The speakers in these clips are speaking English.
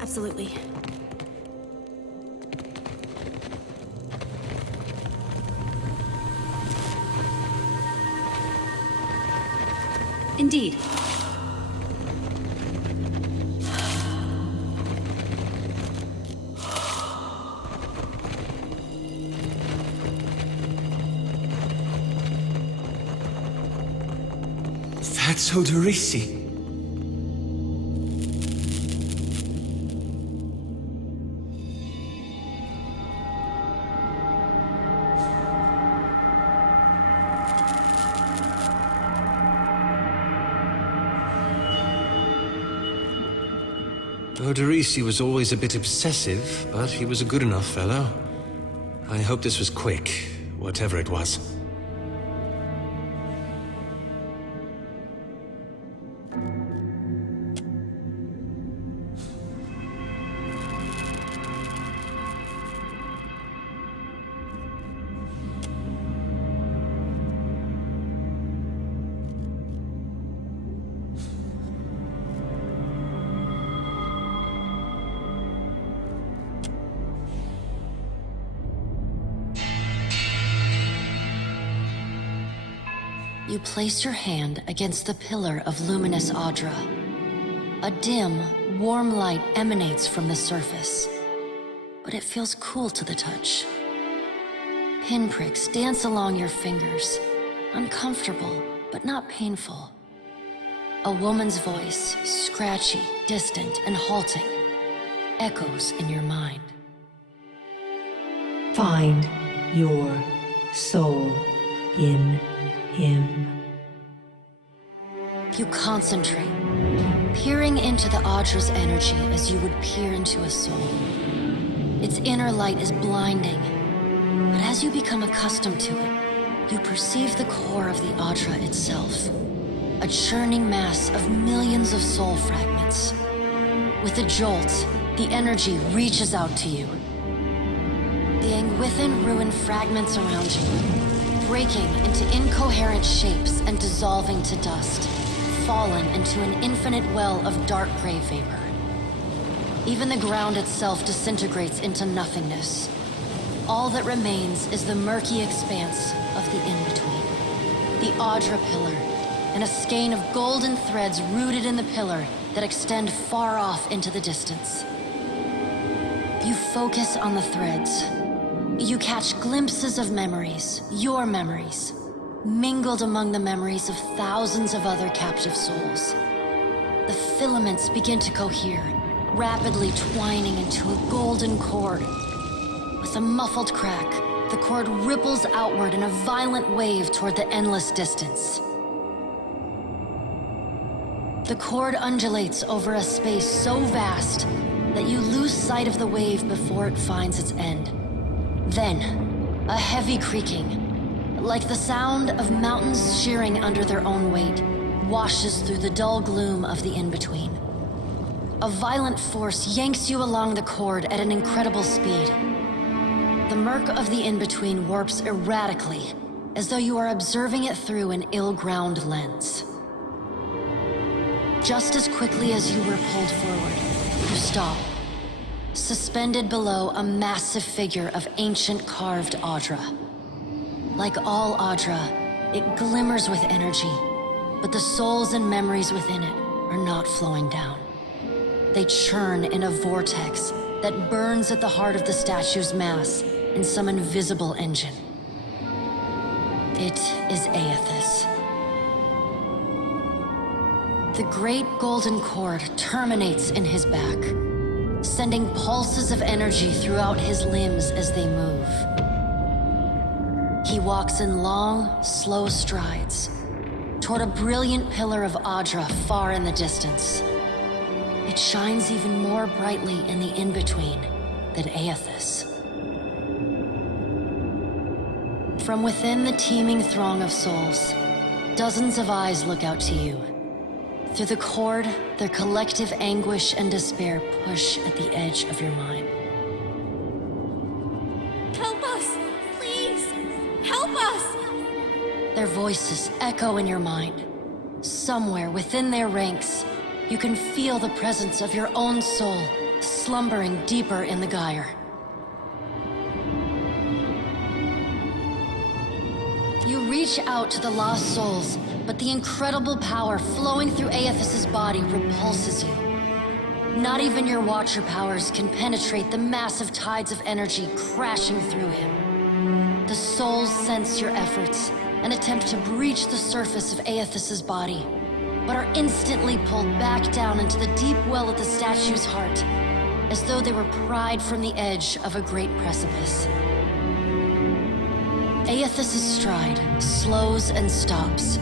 Absolutely. Indeed. That's Oderisi. Oderisi was always a bit obsessive, but he was a good enough fellow. I hope this was quick, whatever it was. You place your hand against the pillar of luminous Adra. A dim, warm light emanates from the surface, but it feels cool to the touch. Pinpricks dance along your fingers, uncomfortable, but not painful. A woman's voice, scratchy, distant, and halting, echoes in your mind. Find your soul in him. You concentrate, peering into the Adra's energy as you would peer into a soul. Its inner light is blinding, but as you become accustomed to it, you perceive the core of the Adra itself, a churning mass of millions of soul fragments. With a jolt, the energy reaches out to you. The Anguithan ruin fragments around you, breaking into incoherent shapes and dissolving to dust, falling into an infinite well of dark gray vapor. Even the ground itself disintegrates into nothingness. All that remains is the murky expanse of the in-between. The Adra Pillar, and a skein of golden threads rooted in the pillar that extend far off into the distance. You focus on the threads. You catch glimpses of memories, your memories, mingled among the memories of thousands of other captive souls. The filaments begin to cohere, rapidly twining into a golden cord. With a muffled crack, the cord ripples outward in a violent wave toward the endless distance. The cord undulates over a space so vast that you lose sight of the wave before it finds its end. Then, a heavy creaking, like the sound of mountains shearing under their own weight, washes through the dull gloom of the in-between. A violent force yanks you along the cord at an incredible speed. The murk of the in-between warps erratically, as though you are observing it through an ill-ground lens. Just as quickly as you were pulled forward, you stop, suspended below a massive figure of ancient carved Adra. Like all Adra, it glimmers with energy, but the souls and memories within it are not flowing down. They churn in a vortex that burns at the heart of the statue's mass in some invisible engine. It is Eothas. The great golden cord terminates in his back, sending pulses of energy throughout his limbs as they move. He walks in long, slow strides toward a brilliant pillar of Adra far in the distance. It shines even more brightly in the in-between than Eothas. From within the teeming throng of souls, dozens of eyes look out to you. Through the cord, their collective anguish and despair push at the edge of your mind. Help us! Please! Help us! Their voices echo in your mind. Somewhere within their ranks, you can feel the presence of your own soul, slumbering deeper in the gyre. You reach out to the lost souls, but the incredible power flowing through Eothas' body repulses you. Not even your Watcher powers can penetrate the massive tides of energy crashing through him. The souls sense your efforts and attempt to breach the surface of Eothas' body, but are instantly pulled back down into the deep well of the statue's heart, as though they were pried from the edge of a great precipice. Eothas' stride slows and stops.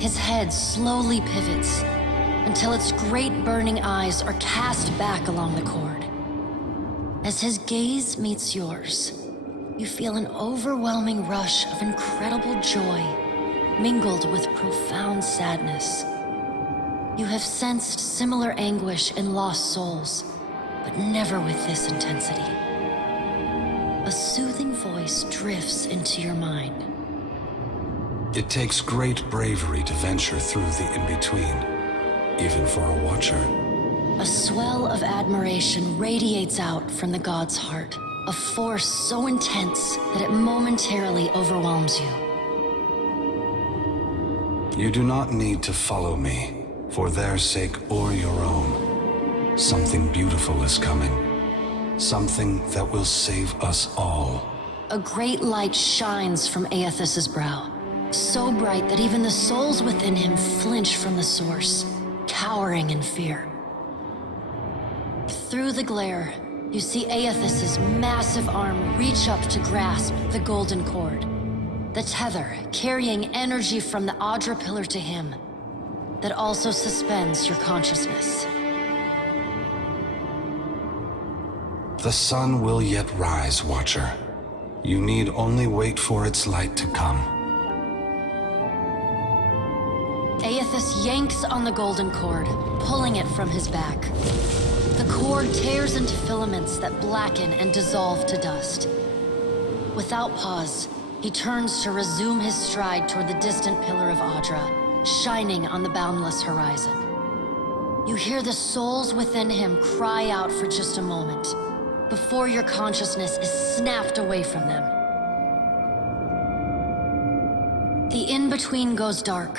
His head slowly pivots until its great burning eyes are cast back along the cord. As his gaze meets yours, you feel an overwhelming rush of incredible joy, mingled with profound sadness. You have sensed similar anguish in lost souls, but never with this intensity. A soothing voice drifts into your mind. It takes great bravery to venture through the in-between, even for a Watcher. A swell of admiration radiates out from the god's heart, a force so intense that it momentarily overwhelms you. You do not need to follow me, for their sake or your own. Something beautiful is coming. Something that will save us all. A great light shines from Eothas' brow, so bright that even the souls within him flinch from the source, cowering in fear. Through the glare, you see Eothas' massive arm reach up to grasp the golden cord, the tether carrying energy from the Adra Pillar to him, that also suspends your consciousness. The sun will yet rise, Watcher. You need only wait for its light to come. Eothas yanks on the golden cord, pulling it from his back. The cord tears into filaments that blacken and dissolve to dust. Without pause, he turns to resume his stride toward the distant pillar of Adra, shining on the boundless horizon. You hear the souls within him cry out for just a moment, before your consciousness is snapped away from them. The in-between goes dark.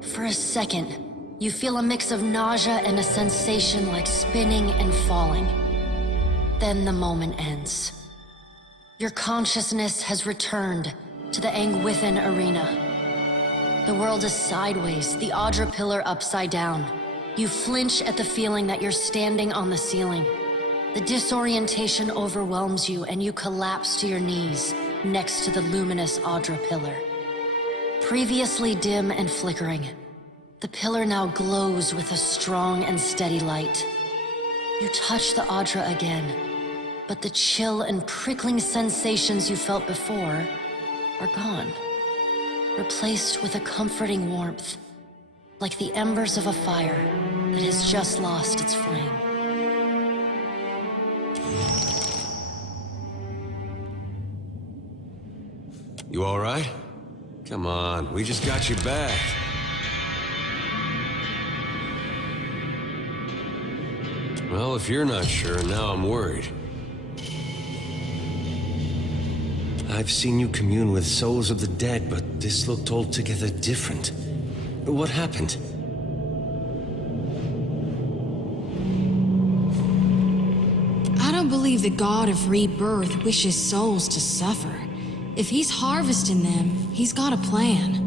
For a second, you feel a mix of nausea and a sensation like spinning and falling. Then the moment ends. Your consciousness has returned to the Angwithan arena. The world is sideways, the Adra Pillar upside down. You flinch at the feeling that you're standing on the ceiling. The disorientation overwhelms you and you collapse to your knees next to the luminous Adra Pillar. Previously dim and flickering, the pillar now glows with a strong and steady light. You touch the Adra again, but the chill and prickling sensations you felt before are gone, replaced with a comforting warmth, like the embers of a fire that has just lost its flame. You all right? Come on, we just got you back. Well, if you're not sure, now I'm worried. I've seen you commune with souls of the dead, but this looked altogether different. What happened? I don't believe the god of rebirth wishes souls to suffer. If he's harvesting them, he's got a plan.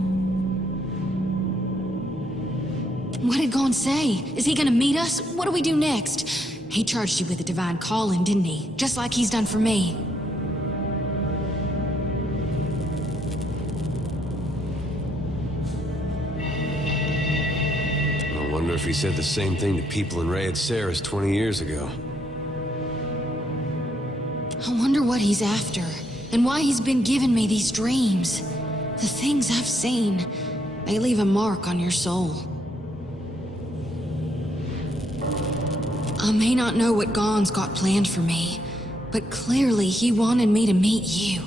What did Gon say? Is he gonna meet us? What do we do next? He charged you with a divine calling, didn't he? Just like he's done for me. I wonder if he said the same thing to people in Rayed Saris 20 years ago. I wonder what he's after, and why he's been giving me these dreams. The things I've seen, they leave a mark on your soul. I may not know what Gon's got planned for me, but clearly he wanted me to meet you.